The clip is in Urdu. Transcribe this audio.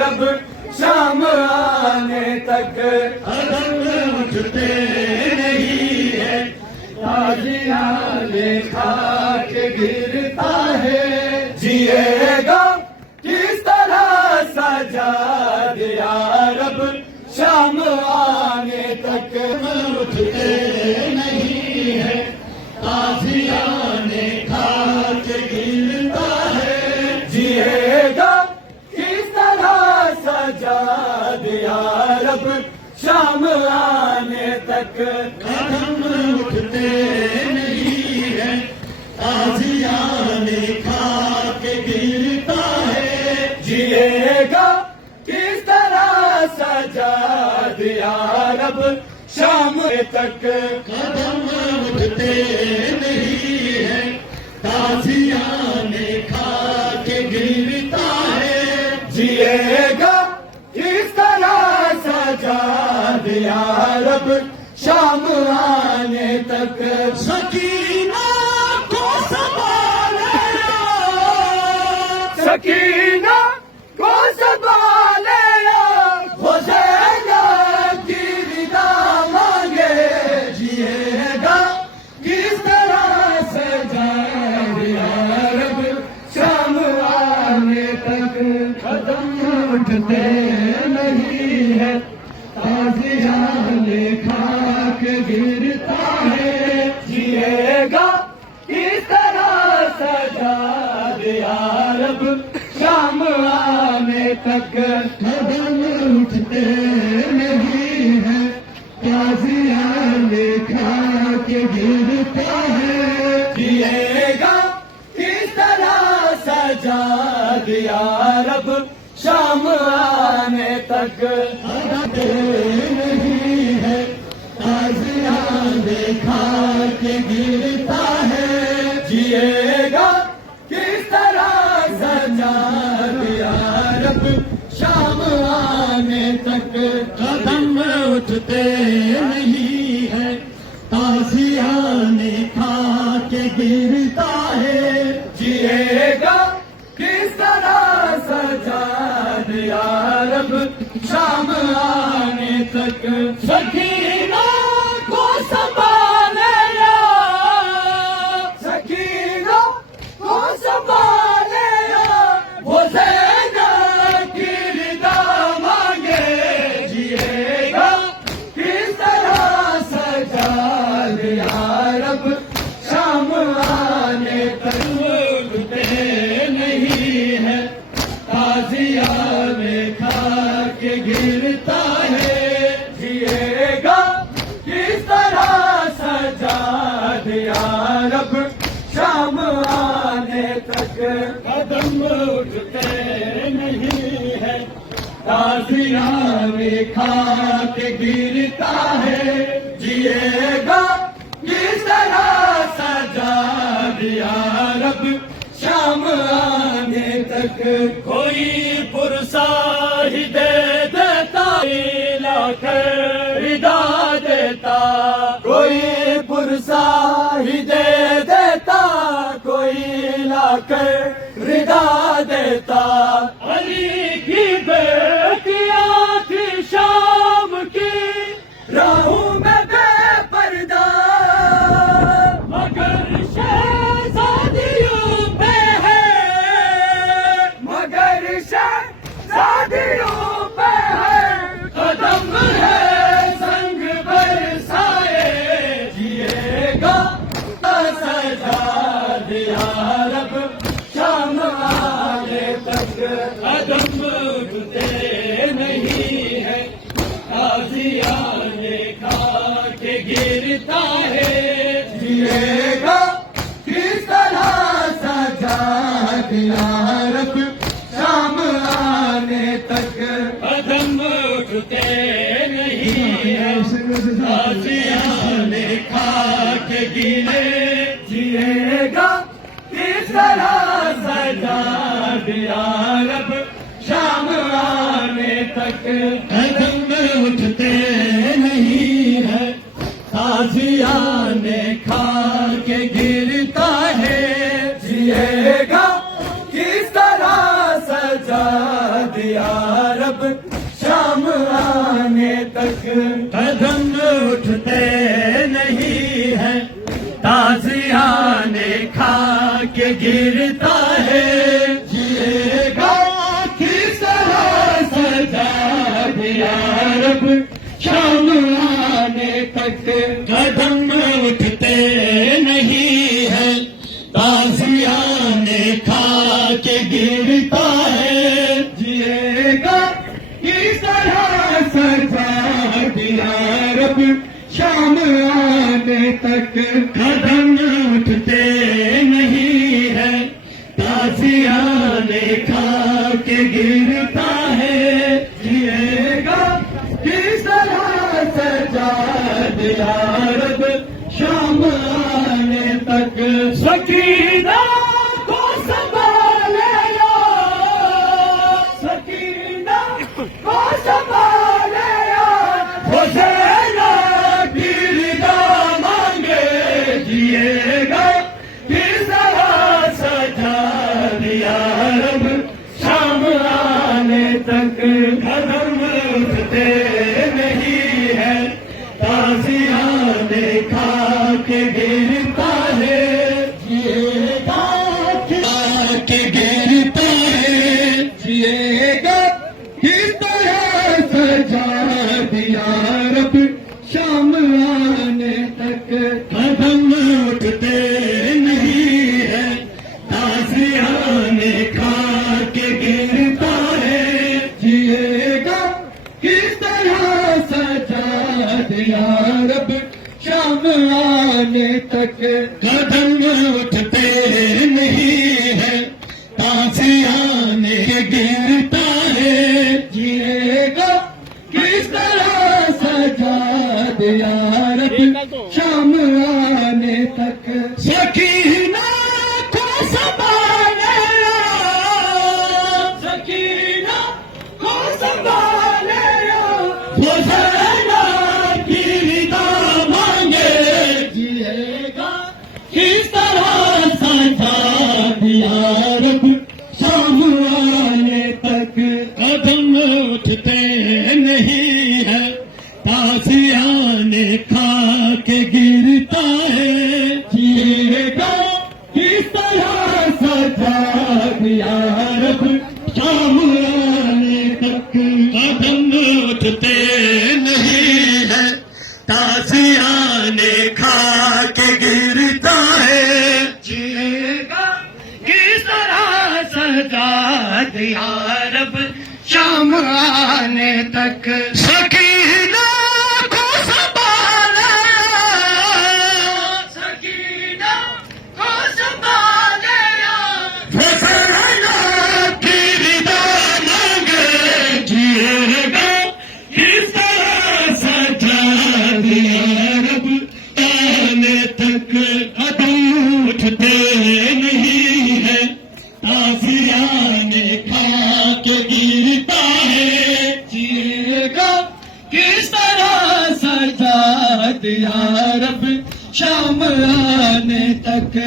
رب شام آنے تک قدم اٹھتے نہیں ہے، تازیانے خاک گرتا ہے، جیے گا کس طرح سجاد یا رب شام آنے تک اٹھتے نہیں ہے، تازیانے خاک گرتا ہے، جیے گا کس طرح سجاد یا رب شام آنے تک قدم اٹھتے نہیں ہے، تازیانے خاک گرتا ہے، جیے گا کس طرح سجاد یا رب شام تک قدم اٹھتے نہیں ہے، تازیانے خاک گرتا ہے، جیے گا کس طرح سجاد یا رب شام آنے تک، سکینہ کو سنبھالے، سکینہ کو سنبھالے، حسین کی رضا مانگے، جیے گا کس طرح سجاد یا رب شام آنے تک قدم اٹھتے نہیں ہے، تازیانے خاک گرتا ہے، جیے گا کس طرح سجاد یا رب شام آنے تک قدم اٹھتے نہیں ہے، تازیانے خاک گرتا ہے، جیے گا کس طرح سجاد یا رب شام آنے تک اٹھتے نہیں ہے، تازیانے خاک گرتا ہے، جیے گا کس طرح سجاد یا رب شام آنے تک قدم اٹھتے نہیں ہے، تازیانے خاک گرتا ہے، جیے گا کس طرح سجاد یا رب شام آنے تک، سکینہ کو سنبھالے، سکینہ کو سنبھالے، حسین کی رضا مانگے، جیے گا کس طرح سجاد یا رب شام آنے تک اٹھتے نہیں ہے، تازیانے خاک گرتا ہے، جیے گا کس طرح سجاد یا رب شام آنے تک قدم اٹھتے نہیں ہے، تازیانے خاک گرتا ہے، جیے گا کس طرح سجاد یا رب شام آنے تک، کوئی پرسا ہی دے دیتا، لاکھ ردا دیتا، کوئی پرسا ہی دے دیتا، کوئی لاکھ ردا دیتا، علی کی بیٹیاں تھی شام کی راہوں میں بے پردہ، مگر شہزادیوں پہ ہے، مگر شہزادیوں پہ ہے قدم ہے سنگ برسائے، جیے گا سجاد یا رب شام آنے تک قدم اٹھتے نہیں ہے، تازیانے خاک گرتا ہے، جیے گا کس طرح سجاد یا رب شام آنے تک قدم اٹھتے نہیں ہے، تازیانے خاک گرے، جیے گا کس طرح سجاد یا رب شام آنے تک قدم اٹھتے نہیں ہے، تازیانے خاک گرتا ہے، جیے گا کس طرح سجاد یا رب شام آنے تک قدم اٹھتے نہیں ہیں تازیانے کھا کے گرتا ہے جیے گا کس طرح سجا دیا رب شام آنے تک قدم اٹھتے نہیں ہیں تازیانے کھا کے گرتا ہے جیے گا کس طرح سجا دیا رب شام آنے تک قدم اٹھتے نہیں ہے تازیانے کھا کے گرتا ہے جیے گا کس طرح سجا دیا رب شام آنے تک سکینہ کو سنبھالے سکینہ کو سنبھالے حسین کی رضا مانگے جیے گا کس طرح سجا دیا رب شام آنے تک قدم اٹھتے نہیں ہے تازیانے کھا کے گرتا ہے جیے گا کے گرتا ہے جیے گا کس طرح سجا دیا رب شام آنے تک قدم اٹھتے نہیں ہے تازیانے کھا کے گرتا ہے جیے گا کس طرح سجا دیا رب شام آنے تک قدم اٹھتے نہیں ہے تازیانے گرتا ہے جیے گا کس طرح سجا دیا رب شام آنے تک سکینہ کو سنبھالے سکینہ کو سنبھالے حسین کی رضا مانگے جیے گا کس طرح سجا دیا رب شام آنے تک قدم اٹھتے نہیں ہے تازیانے کھا کے گرتا ہے جیے گا کس طرح سجا دیا رب شام آنے تک قدم اٹھتے نہیں ہے تازیانے کھا کے گرتا ہے جیے گا کس طرح سجا دیا رب شام آنے تک سکینہ کو سنبھالے سکینہ کو سنبھالے حسین کی رضا مانگے جیے گا کس طرح سجا دیا رب آنے تک قدم اٹھتے نہیں ہے تازیانے کھا کے گرتا ہے جیے گا کس طرح سجا دیا رب شام آنے تک